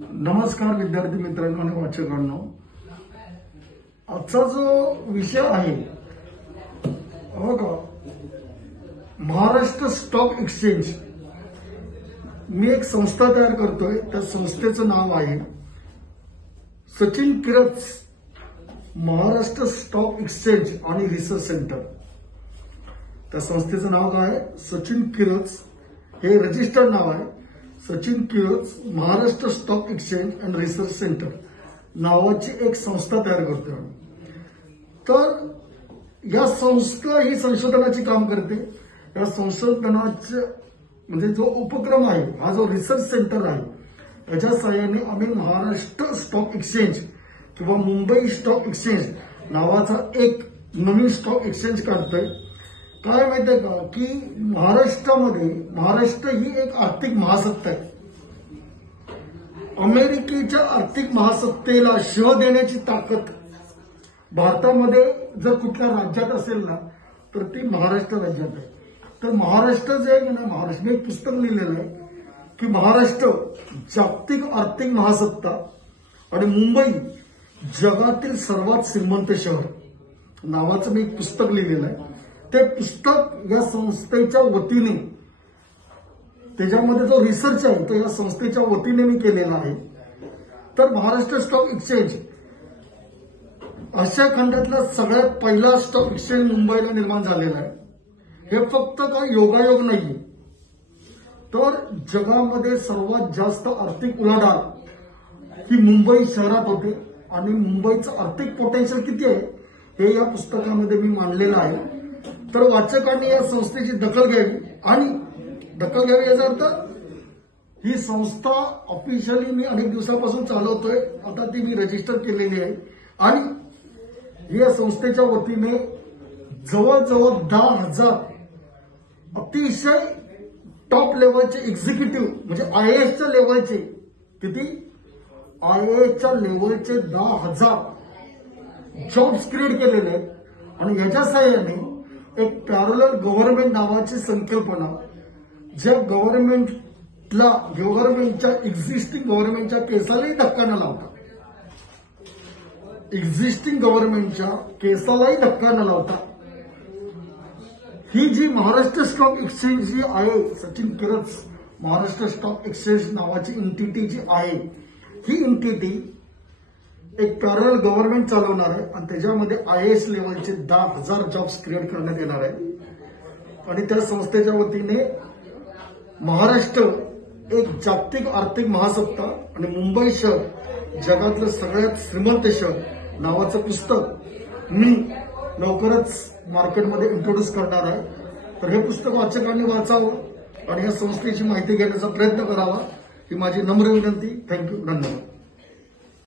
नमस्कार विद्यार्थी मित्रांनो आणि वाचकांनो, आजचा जो विषय आहे बघा, महाराष्ट्र स्टॉक एक्सचेंज। मी एक संस्था तयार करतोय, त्या संस्थेचं नाव आहे सचिन किरच महाराष्ट्र स्टॉक एक्सचेंज आणि रिसर्च सेंटर। त्या संस्थेचं नाव काय आहे? सचिन किरच, हे रजिस्टर्ड नाव आहे। सचिन किरच Maharashtra stock exchange and research centre नावाची एक संस्था तयार करतोय। तर या संस्था ही संशोधनाची काम करते। या संशोधनाचे म्हणजे जो उपक्रम आहे, हा जो रिसर्च सेंटर आहे, याच्या सहाय्याने आम्ही महाराष्ट्र स्टॉक एक्सचेंज किंवा मुंबई स्टॉक एक्सचेंज नावाचा एक नवीन स्टॉक एक्सचेंज काढतोय। काय माहितीये का की महाराष्ट्र ही एक आर्थिक महासत्ता आहे। अमेरिकेच्या आर्थिक महासत्तेला शिव देण्याची ताकद भारतामध्ये जर कुठल्या राज्यात असेल ना, तर ती महाराष्ट्र राज्यात आहे। तर महाराष्ट्र जे आहे ना, महाराष्ट्र एक पुस्तक लिहिलेलं आहे की महाराष्ट्र जागतिक आर्थिक महासत्ता आणि मुंबई जगातील सर्वात श्रीमंत शहर नावाचं मी एक पुस्तक लिहिलेलं आहे। ते पुस्तक या संस्थेच्या वतीने, त्याच्यामध्ये जो रिसर्च आहे तो या संस्थेच्या वतीने मी केलेला आहे। तर महाराष्ट्र स्टॉक एक्सचेंज आशिया खंडातला सगळ्यात पहिला स्टॉक एक्सचेंज मुंबईला निर्माण झालेला आहे। हे फक्त काही योगायोग नाहीये, तर जगामध्ये सर्वात जास्त आर्थिक उलाढाल ही मुंबई शहरात होते आणि मुंबईचं आर्थिक पोटेन्शियल किती आहे हे या पुस्तकामध्ये मी मांडलेलं आहे। तर वाचकांनी या संस्थेची दखल घ्यावी, आणि दखल घ्यावी याचा अर्थ ही संस्था ऑफिशियली मी अनेक दिवसापासून चालवतोय। आता ती मी रजिस्टर केलेली आहे आणि या संस्थेच्या वतीने जवळजवळ 10,000 अतिशय टॉप लेवलचे एक्झिक्युटिव्ह म्हणजे IASच्या लेवलचे, किती IASच्या लेवलचे 10,000 जॉब्स क्रिएट केलेले आहेत। आणि याच्या सहाय्याने एक पॅरलल गव्हर्नमेंट नावाची संकल्पना, ज्या गव्हर्नमेंटच्या एक्झिस्टिंग गव्हर्नमेंटच्या केसालाही धक्का न लावता, ही जी महाराष्ट्र स्टॉक एक्सचेंज जी आहे, सचिन किरच महाराष्ट्र स्टॉक एक्सचेंज नावाची एंटिटी जी आहे, ही एंटिटी एक पॅरलल गव्हर्नमेंट चालवणार आहे आणि त्याच्यामध्ये IAS लेवलचे 10,000 जॉब्स क्रिएट करण्यात येणार आहे। आणि त्या संस्थेच्या वतीने महाराष्ट्र एक जागतिक आर्थिक महासत्ता आणि मुंबई शहर जगातलं सगळ्यात श्रीमंत शहर नावाचं पुस्तक मी लवकरच मार्केटमध्ये इंट्रोड्यूस करणार आहे। तर हे पुस्तक वाचकांनी वाचावं आणि या संस्थेची माहिती घेण्याचा प्रयत्न करावा, ही माझी नम्र विनंती। थँक्यू, धन्यवाद।